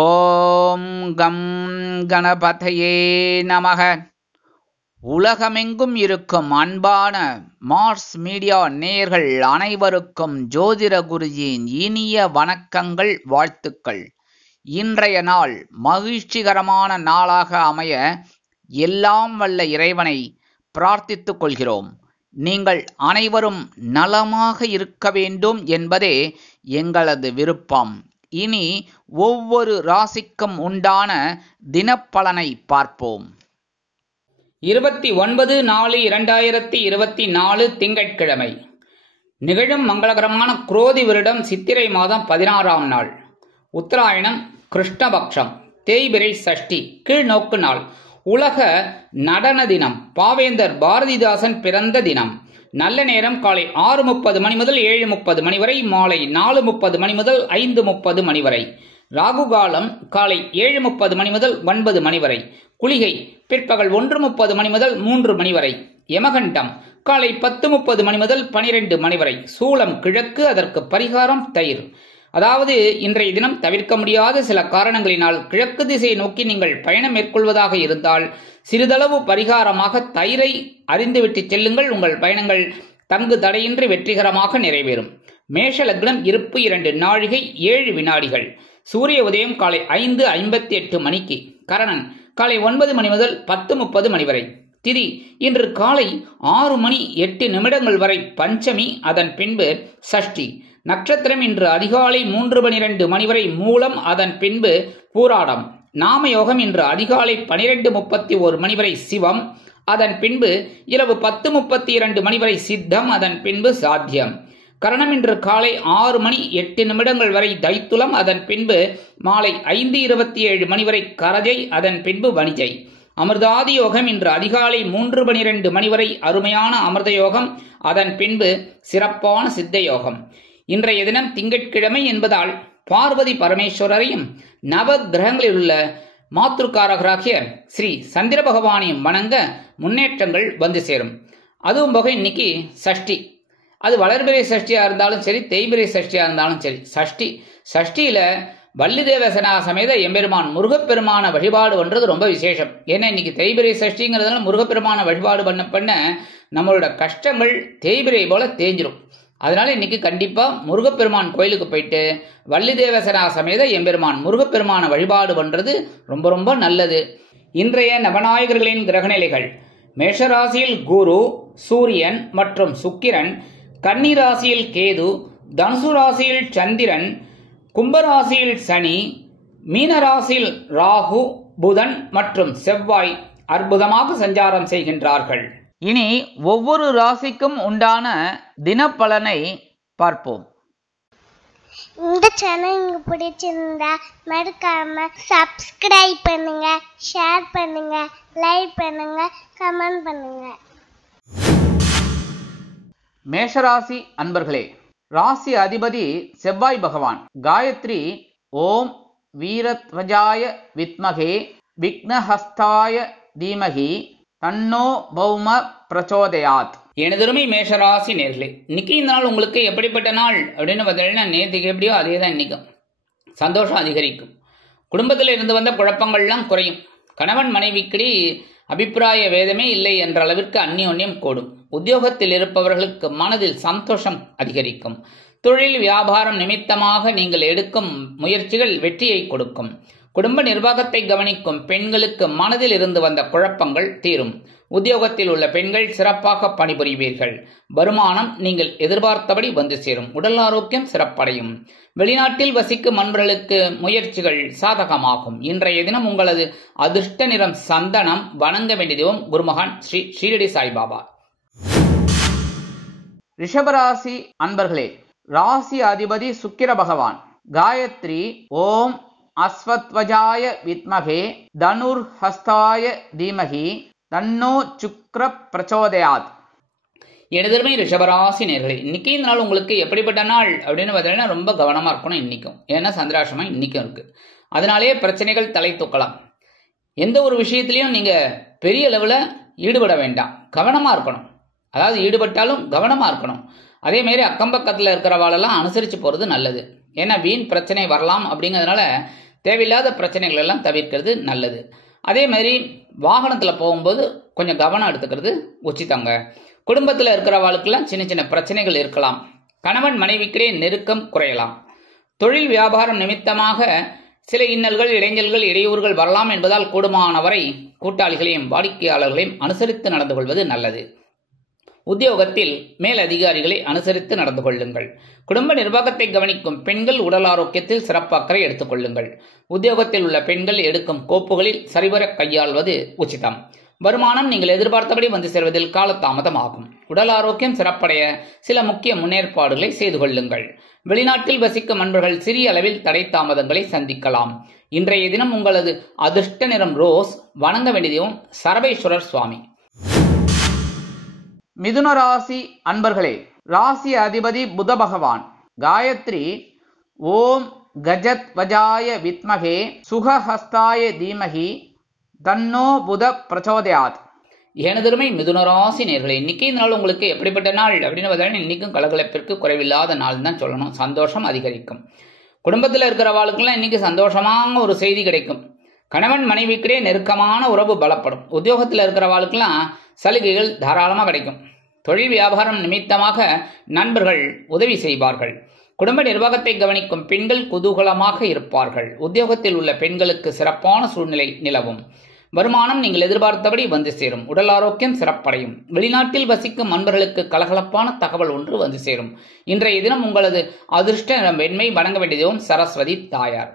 ஓம் come கணபதையே நமக. உலகமெங்கும் இருக்கும் அன்பான மார்ஸ் மீடியா நேயர்கள் அனைவருக்கும் ஜோதிட குருஜியின் இனிய வணக்கங்கள், வாழ்த்துக்கள். இன்றைய நாள் மகிழ்ச்சிகரமான நாளாக அமைய எல்லாம் வல்ல இறைவனை பிரார்த்தித்துக் கொள்கிறோம். நீங்கள் அனைவரும் நலமாக இருக்க வேண்டும் என்பதே எங்களது விருப்பம். இனி ஒவ்வொரு ராசிக்கும் உண்டான தினப்பலனை பார்ப்போம். 29/4/2024 திங்கட்கிழமை நிகழும் மங்களகரமான குரோதி வருடம் சித்திரை மாதம் 16ஆம் நாள், உத்தராயணம், கிருஷ்ணபக்ஷம், தேய்பிறை சஷ்டி, கீழ்நோக்கு நாள், உலக நடன தினம், பாவேந்தர் பாரதிதாசன் பிறந்த தினம். நல்ல நேரம் காலை 6:30 மணி முதல் 7:30 மணி வரை, மாலை 4:30 மணி முதல் 5:30 மணி வரை. ராகு காலம் காலை 7:30 மணி முதல் 9 மணி வரை. குளிகை பிற்பகல் 1:30 மணி முதல் 3 மணி வரை. யமகண்டம் காலை 10:30 மணி முதல் 12 மணி வரை. சூலம் கிழக்கு, அதற்கு பரிகாரம் தயிர். அதாவது இன்றைய தினம் தவிர்க்க முடியாத சில காரணங்களினால் கிழக்கு திசையை நோக்கி நீங்கள் பயணம் மேற்கொள்வதாக இருந்தால் சிறிதளவு பரிகாரமாக தயிரை அறிந்துவிட்டு செல்லுங்கள். உங்கள் பயணங்கள் தங்கு தடையின்றி வெற்றிகரமாக நிறைவேறும். மேஷ லக்னம், இருப்பு 2 நாழிகை 7 வினாடிகள். சூரிய உதயம் காலை 5:58 மணிக்கு. கரணன் காலை 9 மணி முதல் 10:30 மணி வரை. திதி இன்று காலை 6 மணி 8 நிமிடங்கள் வரை பஞ்சமி, அதன் பின்பு சஷ்டி. நட்சத்திரம் இன்று அதிகாலை 3:12 மணி வரை மூலம், அதன் பின்பு பூராடம். நாமயோகம் இன்று அதிகாலை 12:31 மணி வரை சிவம், அதன் பின்பு இரவு 10:32 மணி வரை சித்தம், அதன் பின்பு சாத்தியம். கரணம் இன்று காலை 6 மணி 8 நிமிடங்கள் வரை தைத்துலம், அதன் பின்பு மாலை 5:27 மணி வரை கரஜை, அதன் பின்பு வணிஜை. அமிர்தாதி யோகம் இன்று அதிகாலை 3:12 மணி வரை அருமையான அமிர்த யோகம், அதன் பின்பு சிறப்பான சித்த யோகம். இன்றைய தினம் திங்கட்கிழமை என்பதால் பார்வதி பரமேஸ்வரரையும் நவ கிரகங்களில் உள்ள மாத்ருக்காரகராகிய ஸ்ரீ சந்திர பகவானையும் வணங்க முன்னேற்றங்கள் வந்து சேரும். அதுவும் போக இன்னைக்கு சஷ்டி. அது வளர்பிறை சஷ்டியா இருந்தாலும் சரி, தேய்பிறை சஷ்டியா இருந்தாலும் சரி. சஷ்டியில வள்ளிதேவ சனா சமேத எம்பெருமான் முருகப்பெருமான வழிபாடு பண்றது ரொம்ப விசேஷம். ஏன்னா இன்னைக்கு தேய்பிறை சஷ்டிங்கிறதுனால முருகப்பெருமான வழிபாடு பண்ண நம்மளோட கஷ்டங்கள் தேய்பிறை போல தேஞ்சிரும். அதனால இன்னைக்கு கண்டிப்பா முருகப்பெருமான் கோயிலுக்கு போயிட்டு வள்ளிதேவசனா சமேத எம்பெருமான் முருகப்பெருமான வழிபாடு பண்றது ரொம்ப ரொம்ப நல்லது. இன்றைய நவநாயகர்களின் கிரகநிலைகள்: மேஷராசியில் குரு, சூரியன் மற்றும் சுக்கிரன், கன்னி ராசியில் கேது, தனுசு ராசியில் சந்திரன், கும்பராசியில் சனி, மீனராசியில் ராகு, புதன் மற்றும் செவ்வாய் அற்புதமாக சஞ்சாரம் செய்கின்றார்கள். இனி ஒவ்வொரு ராசிக்கும் உண்டான தினப்பலனை பார்ப்போம். இந்த சேனல் உங்களுக்கு பிடிச்சிருந்தா மறக்காம சப்ஸ்கிரைப் பண்ணுங்க, ஷேர் பண்ணுங்க, லைக் பண்ணுங்க, கமெண்ட் பண்ணுங்க. மேஷராசி அன்பர்களே, ராசி அதிபதி செவ்வாய் பகவான். காயத்ரி ஓம் வீரத்வஜாய வித்மகே விக்னஹஸ்தாய தீமகி தன்னோ பௌம பிரச்சோதயாத். எனதருமை மேஷராசி நேர்களே, இன்னைக்கு இந்த நாள் உங்களுக்கு எப்படிப்பட்ட நாள் அப்படின்னு பார்த்தீங்கன்னா, நேற்றுக்கு எப்படியோ அதே தான் இன்னைக்கும். சந்தோஷம் அதிகரிக்கும். குடும்பத்தில் இருந்து வந்த குழப்பங்கள்லாம் குறையும். கணவன் மனைவிக்கிடி அபிப்பிராய வேதமே இல்லை என்ற அளவிற்கு அந்யோன்யம் கூடும். உத்தியோகத்தில் இருப்பவர்களுக்கு மனதில் சந்தோஷம் அதிகரிக்கும். தொழில் வியாபாரம் நிமித்தமாக நீங்கள் எடுக்கும் முயற்சிகள் வெற்றியை கொடுக்கும். குடும்ப நிர்வாகத்தை கவனிக்கும் பெண்களுக்கு மனதில் இருந்து வந்த குழப்பங்கள் தீரும். உத்தியோகத்தில் உள்ள பெண்கள் சிறப்பாக பணிபுரிவீர்கள். வருமானம் நீங்கள் எதிர்பார்த்தபடி வந்து சேரும். உடல் ஆரோக்கியம் சிறப்படையும். வெளிநாட்டில் வசிக்கும் அன்பர்களுக்கு முயற்சிகள் சாதகமாகும். இன்றைய தினம் உங்களது அதிர்ஷ்ட நிறம் சந்தனம். வணங்க வேண்டிய தெய்வம் குருமகான் ஸ்ரீ ஷீரடி சாய்பாபா. ரிஷபராசி அன்பர்களே, ராசி அதிபதி சுக்கிர பகவான். காயத்ரி ஓம் அஸ்வத்வஜாய வித்மகே தனுர் ஹஸ்தாய தீமகி தன்னோ சுக்ர பிரச்சோதயாத். எனதருமை ரிஷபராசி நேர்களே, இன்னைக்கு இந்த நாள் உங்களுக்கு எப்படிப்பட்ட நாள் அப்படின்னு பார்த்தீங்கன்னா ரொம்ப கவனமா இருக்கணும் இன்னைக்கும். ஏன்னா சந்திராசிரமம் இன்னைக்கும் இருக்கு. அதனாலே பிரச்சனைகள் தலை தூக்கலாம். எந்த ஒரு விஷயத்திலையும் நீங்க பெரிய லெவல ஈடுபட வேண்டாம், கவனமா இருக்கணும். அதாவது ஈடுபட்டாலும் கவனமா இருக்கணும். அதே மாதிரி அக்கம் பக்கத்தில் இருக்கிறவாளெல்லாம் அனுசரித்து போகிறது நல்லது. ஏன்னா வீண் பிரச்சனை வரலாம். அப்படிங்கிறதுனால தேவையில்லாத பிரச்சனைகள் எல்லாம் தவிர்க்கிறது நல்லது. அதே மாதிரி வாகனத்தில் போகும்போது கொஞ்சம் கவனம் எடுத்துக்கிறது உச்சிதங்க. குடும்பத்தில் இருக்கிறவாளுக்கெல்லாம் சின்ன சின்ன பிரச்சனைகள் இருக்கலாம். கணவன் மனைவிக்கிடையே நெருக்கம் குறையலாம். தொழில் வியாபாரம் நிமித்தமாக சில இன்னல்கள், இடைஞ்சல்கள், இடையூறுகள் வரலாம் என்பதால் கூடுமானவரை கூட்டாளிகளையும் வாடிக்கையாளர்களையும் அனுசரித்து நடந்து கொள்வது நல்லது. உத்தியோகத்தில் மேல் அதிகாரிகளை அனுசரித்து நடந்து கொள்ளுங்கள். குடும்ப நிர்வாகத்தை கவனிக்கும் பெண்கள் உடல் ஆரோக்கியத்தில் சிறப்பு அக்கறை எடுத்துக் கொள்ளுங்கள். உத்தியோகத்தில் உள்ள பெண்கள் எடுக்கும் கோப்புகளில் சரிவர கையாள்வது உச்சிதம். வருமானம் நீங்கள் எதிர்பார்த்தபடி வந்து சேர்வதில் காலதாமதம் ஆகும். உடல் ஆரோக்கியம் சிறப்படைய சில முக்கிய முன்னேற்பாடுகளை செய்து கொள்ளுங்கள். வெளிநாட்டில் வசிக்கும் அன்பர்கள் சிறிய அளவில் தடை தாமதங்களை சந்திக்கலாம். இன்றைய தினம் உங்களது அதிர்ஷ்ட நிறம் ரோஸ். வணங்க வேண்டியதும் சரபேஸ்வரர் சுவாமி. மிதுன ராசி அன்பர்களே, ராசி அதிபதி புத பகவான். காயத்ரி ஓம் கஜத் வஜாய வித்மகே சுகஹஸ்தாய தீமகி தன்னோ புத பிரச்சோதயாத். எனதருமை மிதுன ராசி நேர்களே, இன்னைக்கு இந்த நாள் உங்களுக்கு எப்படிப்பட்ட நாள் அப்படின்னு பார்த்தீங்கன்னா, இன்னைக்கும் கலகலப்பிற்கு குறைவில்லாத நாள் தான் சொல்லணும். சந்தோஷம் அதிகரிக்கும். குடும்பத்தில் இருக்கிறவாளுக்கெல்லாம் இன்னைக்கு சந்தோஷமான ஒரு செய்தி கிடைக்கும். கணவன் மனைவிக்கிடையே நெருக்கமான உறவு பலப்படும். உத்தியோகத்தில் இருக்கிறவாளுக்கெல்லாம் சலுகைகள் தாராளமாக கிடைக்கும். தொழில் வியாபாரம் நிமித்தமாக நண்பர்கள் உதவி செய்வார்கள். குடும்ப நிர்வாகத்தை கவனிக்கும் பெண்கள் குதூகலமாக இருப்பார்கள். உத்தியோகத்தில் உள்ள பெண்களுக்கு சிறப்பான சூழ்நிலை நிலவும். வருமானம் நீங்கள் எதிர்பார்த்தபடி வந்து சேரும். உடல் ஆரோக்கியம் சிறப்படையும். வெளிநாட்டில் வசிக்கும் அன்பர்களுக்கு கலகலப்பான தகவல் ஒன்று வந்து சேரும். இன்றைய தினம் உங்களது அதிர்ஷ்ட நிறம் வெண்மை. வணங்க வேண்டியதும் சரஸ்வதி தாயார்.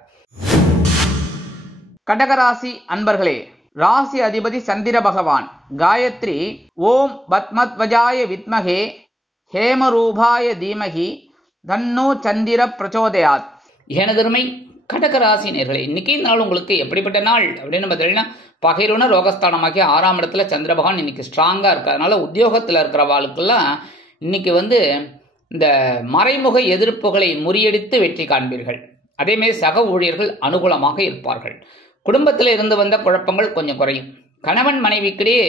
கடகராசி அன்பர்களே, ராசி அதிபதி சந்திர பகவான். காயத்ரி ஓம் பத்மத்வஜாய வித்மகே ஹேமரூபாய தீமகி தன்னோ சந்திர பிரச்சோதயாத். எனதருமை கடகராசி நேர்களே, இன்னைக்கு இந்த நாள் உங்களுக்கு எப்படிப்பட்ட நாள் அப்படின்னு பார்த்தீங்கன்னா, பகைருண ரோகஸ்தானமாகிய 6ஆம் இடத்துல சந்திர பகவான் இன்னைக்கு ஸ்ட்ராங்கா இருக்கு. அதனால உத்தியோகத்தில் இருக்கிறவாளுக்கெல்லாம் இன்னைக்கு இந்த மறைமுக எதிர்ப்புகளை முறியடித்து வெற்றி காண்பீர்கள். அதேமாதிரி சக ஊழியர்கள் அனுகூலமாக இருப்பார்கள். குடும்பத்தில் இருந்து வந்த குழப்பங்கள் கொஞ்சம் குறையும். கணவன் மனைவிக்கிடையே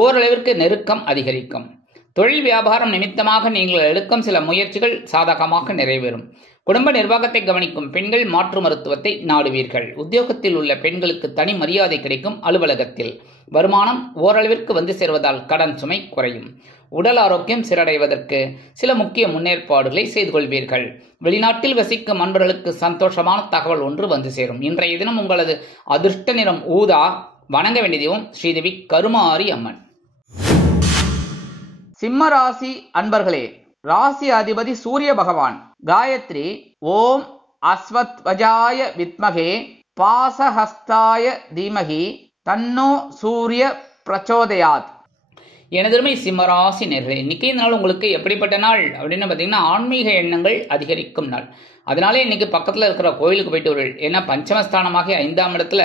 ஓரளவிற்கு நெருக்கம் அதிகரிக்கும். தொழில் வியாபாரம் நிமித்தமாக நீங்கள் எடுக்கும் சில முயற்சிகள் சாதகமாக நிறைவேறும். குடும்ப நிர்வாகத்தை கவனிக்கும் பெண்கள் மாற்று மருத்துவத்தை நாடுவீர்கள். உத்தியோகத்தில் உள்ள பெண்களுக்கு தனி மரியாதை கிடைக்கும். அலுவலகத்தில் வருமானம் ஓரளவிற்கு வந்து சேர்வதால் கடன் சுமை குறையும். உடல் ஆரோக்கியம் சீரடைவதற்கு சில முக்கிய முன்னேற்பாடுகளை செய்து கொள்வீர்கள். வெளிநாட்டில் வசிக்கும் அன்பர்களுக்கு சந்தோஷமான தகவல் ஒன்று வந்து சேரும். இன்றைய தினம் உங்களது அதிர்ஷ்ட நிறம் ஊதா. வணங்க வேண்டியதும் ஸ்ரீதேவி கருமாரி அம்மன். சிம்ம ராசி அன்பர்களே, ராசி அதிபதி சூரிய பகவான். காயத்ரி ஓம் அஸ்வத்வஜாய வித்மகே பாசஹஸ்தாய தீமகி தன்னோ சூரிய பிரச்சோதயாத். எனதருமை சிம்மராசி நேர்களே, இன்னைக்கு இந்த நாள் உங்களுக்கு எப்படிப்பட்ட நாள் அப்படின்னு பார்த்தீங்கன்னா, ஆன்மீக எண்ணங்கள் அதிகரிக்கும் நாள். அதனாலே இன்னைக்கு பக்கத்தில் இருக்கிற கோயிலுக்கு போயிட்டு வருவீர்கள். ஏன்னா பஞ்சமஸ்தானமாகிய 5ஆம் இடத்துல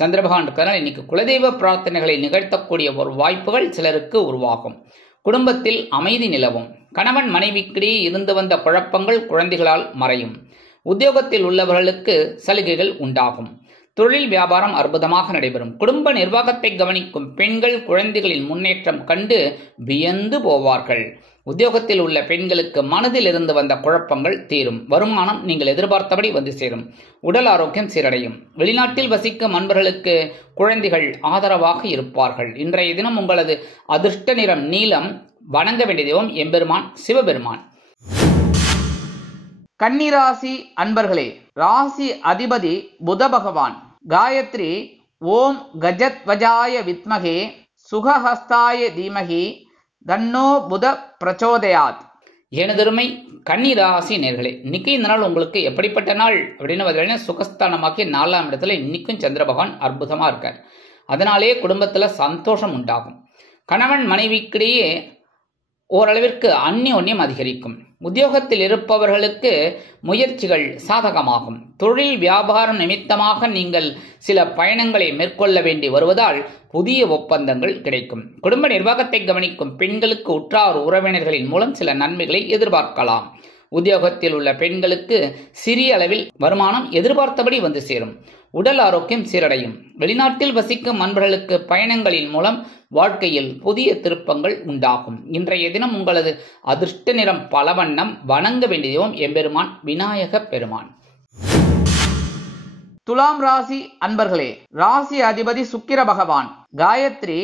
சந்திர பகவான் இருக்கிறதுனால இன்னைக்கு குலதெய்வ பிரார்த்தனைகளை நிகழ்த்தக்கூடிய ஒரு வாய்ப்புகள் சிலருக்கு உருவாகும். குடும்பத்தில் அமைதி நிலவும். கணவன் மனைவிக்கிடையே இருந்து வந்த குழப்பங்கள் குழந்தைகளால் மறையும். உத்தியோகத்தில் உள்ளவர்களுக்கு சலுகைகள் உண்டாகும். தொழில் வியாபாரம் அற்புதமாக நடைபெறும். குடும்ப நிர்வாகத்தை கவனிக்கும் பெண்கள் குழந்தைகளின் முன்னேற்றம் கண்டு வியந்து போவார்கள். உத்தியோகத்தில் உள்ள பெண்களுக்கு மனதில் இருந்து வந்த குழப்பங்கள் தீரும். வருமானம் நீங்கள் எதிர்பார்த்தபடி வந்து சேரும். உடல் ஆரோக்கியம் சீரடையும். வெளிநாட்டில் வசிக்கும் அன்பர்களுக்கு குழந்தைகள் ஆதரவாக இருப்பார்கள். இன்றைய தினம் உங்களது அதிர்ஷ்ட நிறம் நீலம். வணங்க வேண்டியதும் எம்பெருமான் சிவபெருமான். கன்னிராசி அன்பர்களே, ராசி அதிபதி புத பகவான். காயத்ரி ஓம் கஜத்வஜாய வித்மகே சுகஹஸ்தாய தீமகி தன்னோ புத பிரச்சோதயாத். எனதருமை கன்னிராசி நேர்களே, இன்னைக்கு இந்த நாள் உங்களுக்கு எப்படிப்பட்ட நாள் அப்படின்னு பார்த்தீங்கன்னா, சுகஸ்தானமாக்கி 4ஆம் இடத்துல இன்னைக்கும் சந்திர பகவான் அற்புதமா இருக்கார். அதனாலே குடும்பத்துல சந்தோஷம் உண்டாகும். கணவன் மனைவிக்கிடையே ஓரளவிற்கு அந்யோன்யம் அதிகரிக்கும். உத்தியோகத்தில் இருப்பவர்களுக்கு முயற்சிகள் சாதகமாகும். தொழில் வியாபாரம் நிமித்தமாக நீங்கள் சில பயணங்களை மேற்கொள்ள வேண்டி வருவதால் புதிய ஒப்பந்தங்கள் கிடைக்கும். குடும்ப நிர்வாகத்தை கவனிக்கும் பெண்களுக்கு உற்றார் உறவினர்களின் மூலம் சில நன்மைகளை எதிர்பார்க்கலாம். உத்தியோகத்தில் உள்ள பெண்களுக்கு சிறிய அளவில் வருமானம் எதிர்பார்த்தபடி வந்து சேரும். உடல் ஆரோக்கியம் சீரடையும். வெளிநாட்டில் வசிக்கும் அன்பர்களுக்கு பயணங்களின் மூலம் வாழ்க்கையில் புதிய திருப்பங்கள் உண்டாகும். இன்றைய தினம் உங்களது அதிர்ஷ்ட நிறம் பலவண்ணம். வணங்க வேண்டியதும் எம்பெருமான் விநாயக பெருமான். துலாம் ராசி அன்பர்களே, ராசி அதிபதி சுக்கிர பகவான். காயத்ரி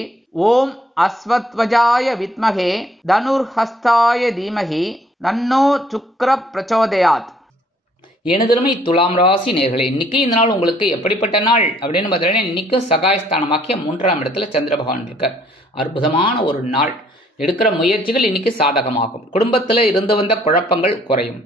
ஓம் அஸ்வத்வஜாய வித்மகே தனுர்ஹஸ்தாய தீமகி தன்னோ சுக்ர பிரச்சோதயாத். எனதருமை துலாம் ராசி நேர்களே, இன்னைக்கு இந்த நாள் உங்களுக்கு எப்படிப்பட்ட நாள் அப்படின்னு பார்த்தீங்கன்னா, இன்னைக்கு சகாயஸ்தானமாக்கிய 3ஆம் இடத்துல சந்திர பகவான் இருக்கார். அற்புதமான ஒரு நாள். எடுக்கிற முயற்சிகள் இன்னைக்கு சாதகமாகும். குடும்பத்தில் இருந்து வந்த குழப்பங்கள் குறையும்.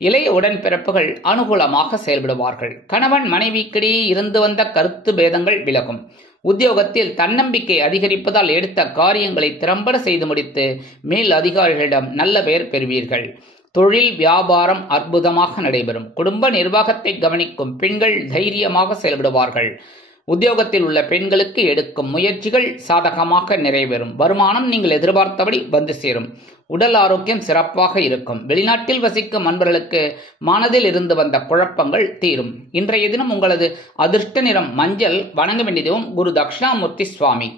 இளைய உடன்பிறப்புகள் அனுகூலமாக செயல்படுவார்கள். கணவன் மனைவிக்கிடையே இருந்து வந்த கருத்து பேதங்கள் விலகும். உத்தியோகத்தில் தன்னம்பிக்கை அதிகரிப்பதால் எடுத்த காரியங்களை திறம்பட செய்து முடித்து மேல் அதிகாரிகளிடம் நல்ல பெயர் பெறுவீர்கள். தொழில் வியாபாரம் அற்புதமாக நடைபெறும். குடும்ப நிர்வாகத்தை கவனிக்கும் பெண்கள் தைரியமாக செயல்படுவார்கள். உத்தியோகத்தில் உள்ள பெண்களுக்கு எடுக்கும் முயற்சிகள் சாதகமாக நிறைவேறும். வருமானம் நீங்கள் எதிர்பார்த்தபடி வந்து சேரும். உடல் ஆரோக்கியம் சிறப்பாக இருக்கும். வெளிநாட்டில் வசிக்கும் அன்பர்களுக்கு மனதில் இருந்து வந்த குழப்பங்கள் தீரும். இன்றைய தினம் உங்களது அதிர்ஷ்ட நிறம் மஞ்சள். வணங்க வேண்டியதும் குரு தட்சிணாமூர்த்தி சுவாமி.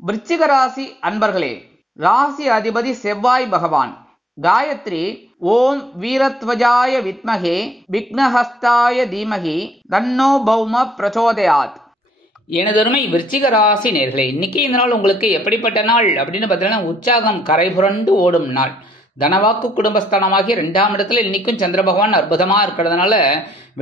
விருச்சிக ராசி அன்பர்களே, ராசி அதிபதி செவ்வாய் பகவான். காயத்ரி ஓம் வீரத்வஜாய வித்மகே விக்னஹஸ்தாய தீமகி தன்னோ பௌம பிரச்சோதயாத். எனதருமை விருச்சிக ராசி நேர்களே, இன்னைக்கு இந்த நாள் உங்களுக்கு எப்படிப்பட்ட நாள் அப்படின்னு பார்த்தீங்கன்னா, உற்சாகம் கரைபுரண்டு ஓடும் நாள். தனவாக்கு குடும்பஸ்தானமாகிய 2ஆம் இடத்துல இன்னைக்கும் சந்திர பகவான் அற்புதமா இருக்கிறதுனால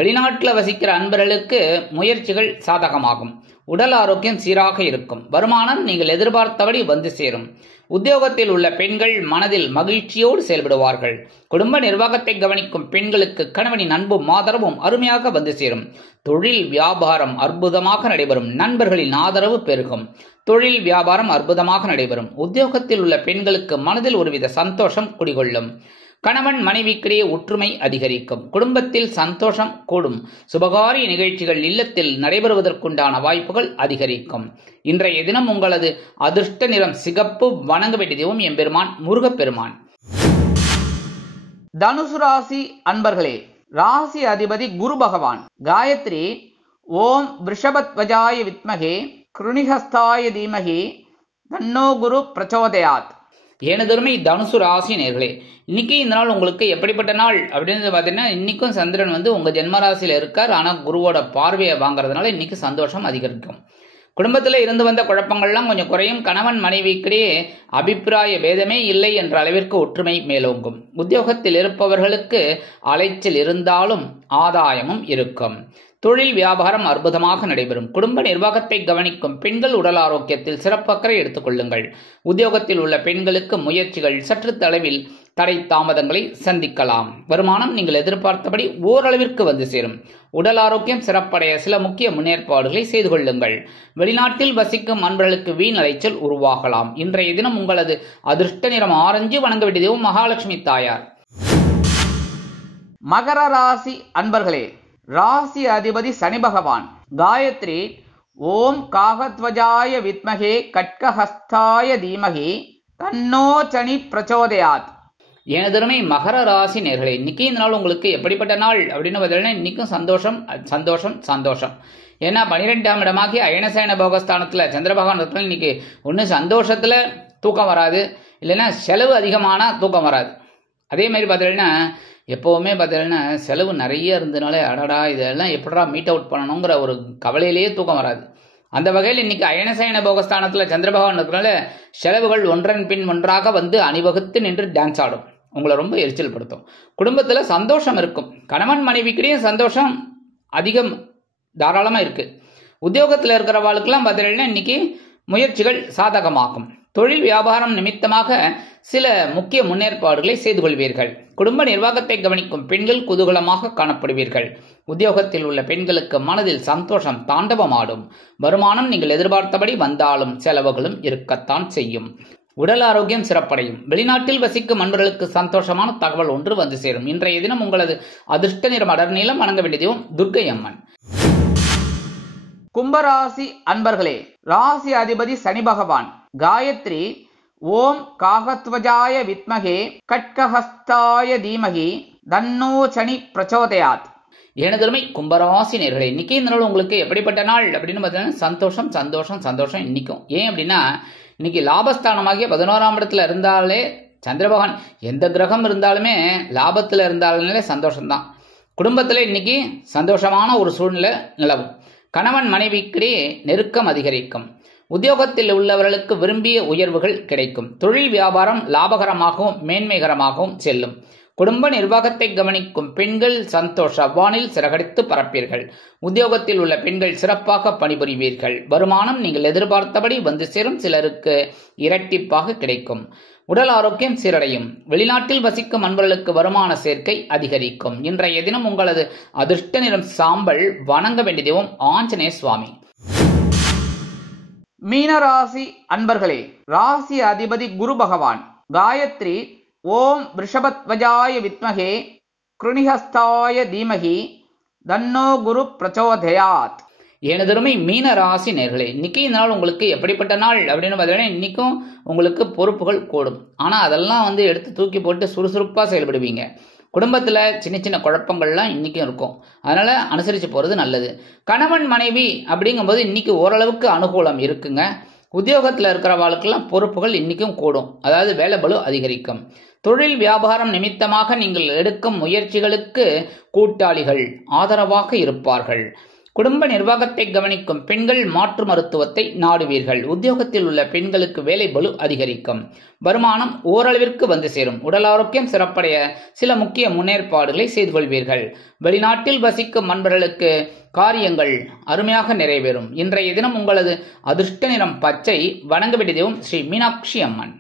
வெளிநாட்டில் வசிக்கிற அன்பர்களுக்கு முயற்சிகள் சாதகமாகும். உடல் ஆரோக்கியம் சீராக இருக்கும். வருமானம் நீங்கள் எதிர்பார்த்தபடி வந்து சேரும். உத்தியோகத்தில் உள்ள பெண்கள் மனதில் மகிழ்ச்சியோடு செயல்படுவார்கள். குடும்ப நிர்வாகத்தை கவனிக்கும் பெண்களுக்கு கணவனின் அன்பும் ஆதரவும் அருமையாக வந்து சேரும். தொழில் வியாபாரம் அற்புதமாக நடைபெறும். நண்பர்களின் ஆதரவு பெருகும். தொழில் வியாபாரம் அற்புதமாக நடைபெறும். உத்தியோகத்தில் உள்ள பெண்களுக்கு மனதில் ஒருவித சந்தோஷம் குடிகொள்ளும். கணவன் மனைவிக்கிடையே ஒற்றுமை அதிகரிக்கும். குடும்பத்தில் சந்தோஷம் கூடும். சுபகாரிய நிகழ்ச்சிகள் இல்லத்தில் நடைபெறுவதற்குண்டான வாய்ப்புகள் அதிகரிக்கும். இன்றைய தினம் உங்களது அதிர்ஷ்ட நிறம் சிகப்பு. வணங்க வேண்டியதும் எம்பெருமான் முருகப்பெருமான். தனுசு ராசி அன்பர்களே, ராசி அதிபதி குரு பகவான். காயத்ரி ஓம் விருஷபத்வஜாய வித்மகே கிருணிஹஸ்தாய தீமகி தன்னோ குரு பிரச்சோதயாத். எனதருமை தனுசு ராசி நேர்களே, இன்னைக்கு இந்த நாள் உங்களுக்கு எப்படிப்பட்ட நாள் அப்படின்னு பார்த்தீங்கன்னா, இன்னைக்கும் சந்திரன் உங்க ஜென்மராசியில இருக்கார். ஆனால் குருவோட பார்வையை வாங்குறதுனால இன்னைக்கு சந்தோஷம் அதிகரிக்கும். குடும்பத்தில் இருந்து வந்த குழப்பங்கள்லாம் கொஞ்சம் குறையும். கணவன் மனைவிக்கிடையே அபிப்பிராய பேதமே இல்லை என்ற அளவிற்கு ஒற்றுமை மேலோங்கும். உத்தியோகத்தில் இருப்பவர்களுக்கு அலைச்சல் இருந்தாலும் ஆதாயமும் இருக்கும். தொழில் வியாபாரம் அற்புதமாக நடைபெறும். குடும்ப நிர்வாகத்தை கவனிக்கும் பெண்கள் உடல் ஆரோக்கியத்தில் சிறப்பக்கறை எடுத்துக் கொள்ளுங்கள். உத்தியோகத்தில் உள்ள பெண்களுக்கு முயற்சிகள் சற்று அளவில் தடை தாமதங்களை சந்திக்கலாம். வருமானம் நீங்கள் எதிர்பார்த்தபடி ஓரளவிற்கு வந்து சேரும். உடல் ஆரோக்கியம் சிறப்படைய சில முக்கிய முன்னேற்பாடுகளை செய்து கொள்ளுங்கள். வெளிநாட்டில் வசிக்கும் அன்பர்களுக்கு வீண் அலைச்சல் உருவாகலாம். இன்றைய தினம் உங்களது அதிர்ஷ்ட நிறம் ஆரஞ்சு. வணங்க வேண்டியதும் மகாலட்சுமி தாயார். மகர ராசி அன்பர்களே, ராசி அதிபதி சனி பகவான். காயத்ரி ஓம் காகத்வஜாய வித்மகே கட்கஹஸ்தாய தீமகி தன்னோ சனி பிரச்சோதயாத். எனதருமை மகர ராசி நேர்களே, இன்னைக்கு இந்த நாள் உங்களுக்கு எப்படிப்பட்ட நாள் அப்படின்னு பார்த்தீங்கன்னா, இன்னைக்கும் சந்தோஷம் சந்தோஷம் சந்தோஷம். ஏன்னா 12ஆம் இடமாகி அயனசயன போகஸ்தானத்துல சந்திர பகவான் இருக்கிற இன்னைக்கு ஒன்று சந்தோஷத்துல தூக்கம் வராது, இல்லைன்னா செலவு அதிகமான தூக்கம் வராது. அதே மாதிரி பார்த்தீங்கன்னா எப்போவுமே பார்த்தீங்கன்னா செலவு நிறைய இருந்ததுனால அடடா இதெல்லாம் எப்படா மீட் அவுட் பண்ணணுங்கிற ஒரு கவலையிலேயே தூக்கம் வராது. அந்த வகையில் இன்னைக்கு அயனசயன போகஸ்தானத்தில் சந்திர பகவான் இருக்கிறனால செலவுகள் ஒன்றன் பின் ஒன்றாக அணிவகுத்து நின்று டான்ஸ் ஆடும். உங்களை ரொம்ப எரிச்சல் படுத்தும். குடும்பத்தில் சந்தோஷம் இருக்கும். கணவன் மனைவிக்கிடையே சந்தோஷம் அதிகம் தாராளமாக இருக்கு. உத்தியோகத்தில் இருக்கிறவாளுக்கெல்லாம் பார்த்தீங்கன்னா இன்னைக்கு முயற்சிகள் சாதகமாகும். தொழில் வியாபாரம் நிமித்தமாக சில முக்கிய முன்னேற்பாடுகளை செய்து கொள்வீர்கள். குடும்ப நிர்வாகத்தை கவனிக்கும் பெண்கள் குதூகலமாக காணப்படுவீர்கள். உத்தியோகத்தில் உள்ள பெண்களுக்கு மனதில் சந்தோஷம் தாண்டவமாடும். வருமானம் நீங்கள் எதிர்பார்த்தபடி வந்தாலும் செலவுகளும் இருக்கத்தான் செய்யும். உடல் ஆரோக்கியம் சிறப்படையும். வெளிநாட்டில் வசிக்கும் அன்பர்களுக்கு சந்தோஷமான தகவல் ஒன்று வந்து சேரும். இன்றைய தினம் உங்களது அதிர்ஷ்ட நிறம் அடர் நீளம். வணங்க வேண்டியதும் துர்க்கை அம்மன். கும்பராசி அன்பர்களே, ராசி அதிபதி சனி பகவான். காயத்ரி ஓம் காகத்வஜாய வித்மகே கட்கஹஸ்தாய தீமகி தன்னோ சனி பிரச்சோதயாத். எனதருமை கும்பராசி நேர்களே, இன்னைக்கு இந்த நாள் உங்களுக்கு எப்படிப்பட்ட நாள் அப்படின்னு பார்த்தீங்கன்னா சந்தோஷம் சந்தோஷம் சந்தோஷம் இன்னைக்கும். ஏன் அப்படின்னா இன்னைக்கு லாபஸ்தானமாகிய 11ஆம் இடத்துல இருந்தாலே சந்திர பகவான், எந்த கிரகம் இருந்தாலுமே லாபத்தில் இருந்தாலே சந்தோஷம்தான். குடும்பத்தில் இன்னைக்கு சந்தோஷமான ஒரு சூழ்நிலை நிலவும். கணவன் மனைவிக்கிடையே நெருக்கம் அதிகரிக்கும். உத்தியோகத்தில் உள்ளவர்களுக்கு விரும்பிய உயர்வுகள் கிடைக்கும். தொழில் வியாபாரம் லாபகரமாகவும் மேன்மைகரமாகவும் செல்லும். குடும்ப நிர்வாகத்தை கவனிக்கும் பெண்கள் சந்தோஷ வானில் சிறகடித்து பறப்பீர்கள். உத்தியோகத்தில் உள்ள பெண்கள் சிறப்பாக பணிபுரிவீர்கள். வருமானம் நீங்கள் எதிர்பார்த்தபடி வந்து சேரும். சிலருக்கு இரட்டிப்பாக கிடைக்கும். உடல் ஆரோக்கியம் சீரடையும். வெளிநாட்டில் வசிக்கும் அன்பர்களுக்கு வருமான சேர்க்கை அதிகரிக்கும். இன்றைய தினம் உங்களது அதிர்ஷ்ட நிறம் சாம்பல். வணங்க வேண்டிய தெய்வம் ஆஞ்சநேய சுவாமி. மீனராசி அன்பர்களே, ராசி அதிபதி குரு பகவான். காயத்ரி ஓம் ரிஷபத்வஜாய வித்மகே கிருணிஹஸ்தாய தீமகி தன்னோ குரு பிரச்சோதயாத். எனதருமை மீன ராசி நேர்களே, இன்னைக்கு இந்த நாள் உங்களுக்கு எப்படிப்பட்ட நாள் அப்படின்னு பார்த்தீங்கன்னா, இன்னைக்கும் உங்களுக்கு பொறுப்புகள் கூடும். ஆனால் அதெல்லாம் எடுத்து தூக்கி போட்டு சுறுசுறுப்பாக செயல்படுவீங்க. குடும்பத்தில் சின்ன சின்ன குழப்பங்கள்லாம் இன்றைக்கும் இருக்கும். அதனால் அனுசரித்து போகிறது நல்லது. கணவன் மனைவி அப்படிங்கும்போது இன்றைக்கி ஓரளவுக்கு அனுகூலம் இருக்குங்க. உத்தியோகத்தில் இருக்கிறவாளுக்கெல்லாம் பொறுப்புகள் இன்றைக்கும் கூடும். அதாவது வேலை பளு அதிகரிக்கும். தொழில் வியாபாரம் நிமித்தமாக நீங்கள் எடுக்கும் முயற்சிகளுக்கு கூட்டாளிகள் ஆதரவாக இருப்பார்கள். குடும்ப நிர்வாகத்தை கவனிக்கும் பெண்கள் மாற்று மருத்துவத்தை நாடுவீர்கள். உத்தியோகத்தில் உள்ள பெண்களுக்கு வேலை பளு அதிகரிக்கும். வருமானம் ஓரளவிற்கு வந்து சேரும். உடல் ஆரோக்கியம் சிறப்படைய சில முக்கிய முன்னேற்பாடுகளை செய்து கொள்வீர்கள். வெளிநாட்டில் வசிக்கும் நண்பர்களுக்கு காரியங்கள் அருமையாக நிறைவேறும். இன்றைய தினம் உங்களது அதிர்ஷ்ட நிறம் பச்சை. வணங்க வேண்டிய தெய்வம் ஸ்ரீ மீனாட்சி அம்மன்.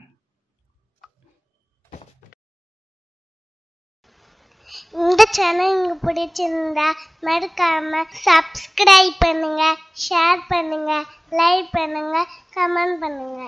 இந்த சேனல் உங்களுக்கு பிடிச்சிருந்தா மறக்காம சப்ஸ்கிரைப் பண்ணுங்க, ஷேர் பண்ணுங்க, லைக் பண்ணுங்க, கமெண்ட் பண்ணுங்க.